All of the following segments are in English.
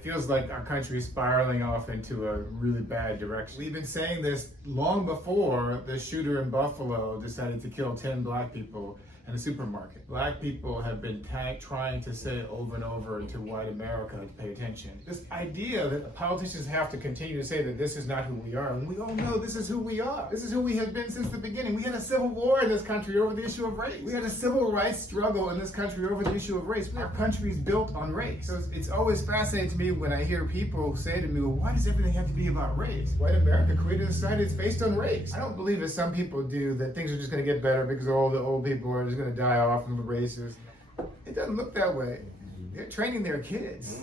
it feels like our country is spiraling off into a really bad direction. We've been saying this long before the shooter in Buffalo decided to kill 10 black people in a supermarket. Black people have been trying to say over and over to white America to pay attention. This idea that politicians have to continue to say that this is not who we are, and we all know this is who we are. This is who we have been since the beginning. We had a civil war in this country over the issue of race. We had a civil rights struggle in this country over the issue of race. Our country is built on race. So it's always fascinating to me when I hear people say to me, well, why does everything have to be about race? White America created a society that's based on race. I don't believe, as some people do, that things are just going to get better because all the old people are just going to die off from the races. It doesn't look that way. They're training their kids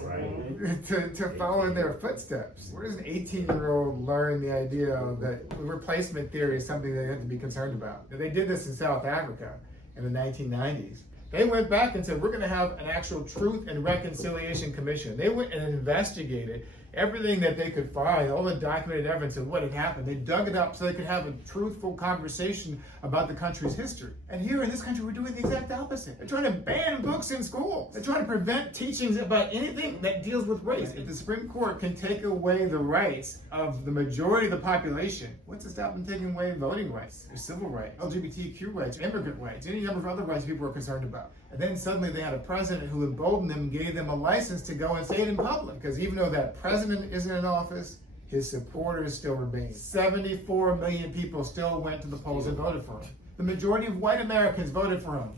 to follow in their footsteps. Where does an 18-year-old learn the idea that replacement theory is something they have to be concerned about? They did this in South Africa in the 1990s. They went back and said, we're going to have an actual Truth and Reconciliation Commission. They went and investigated everything that they could find, all the documented evidence of what had happened. They dug it up so they could have a truthful conversation about the country's history. And here in this country, we're doing the exact opposite. They're trying to ban books in schools. They're trying to prevent teachings about anything that deals with race. If the Supreme Court can take away the rights of the majority of the population, what's to stop them taking away voting rights, or civil rights, LGBTQ rights, immigrant rights, any number of other rights people are concerned about? And then suddenly they had a president who emboldened them and gave them a license to go and say it in public. Because even though that president isn't in office, his supporters still remain. 74 million people still went to the polls and voted for him. The majority of white Americans voted for him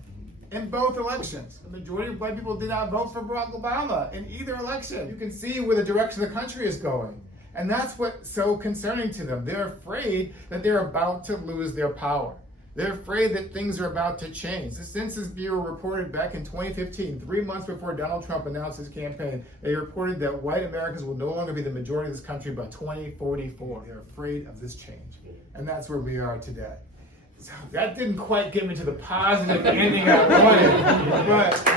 in both elections. The majority of white people did not vote for Barack Obama in either election. You can see where the direction the country is going. And that's what's so concerning to them. They're afraid that they're about to lose their power. They're afraid that things are about to change. The Census Bureau reported back in 2015, 3 months before Donald Trump announced his campaign, they reported that white Americans will no longer be the majority of this country by 2044. They're afraid of this change. And that's where we are today. So that didn't quite get me to the positive ending I wanted, but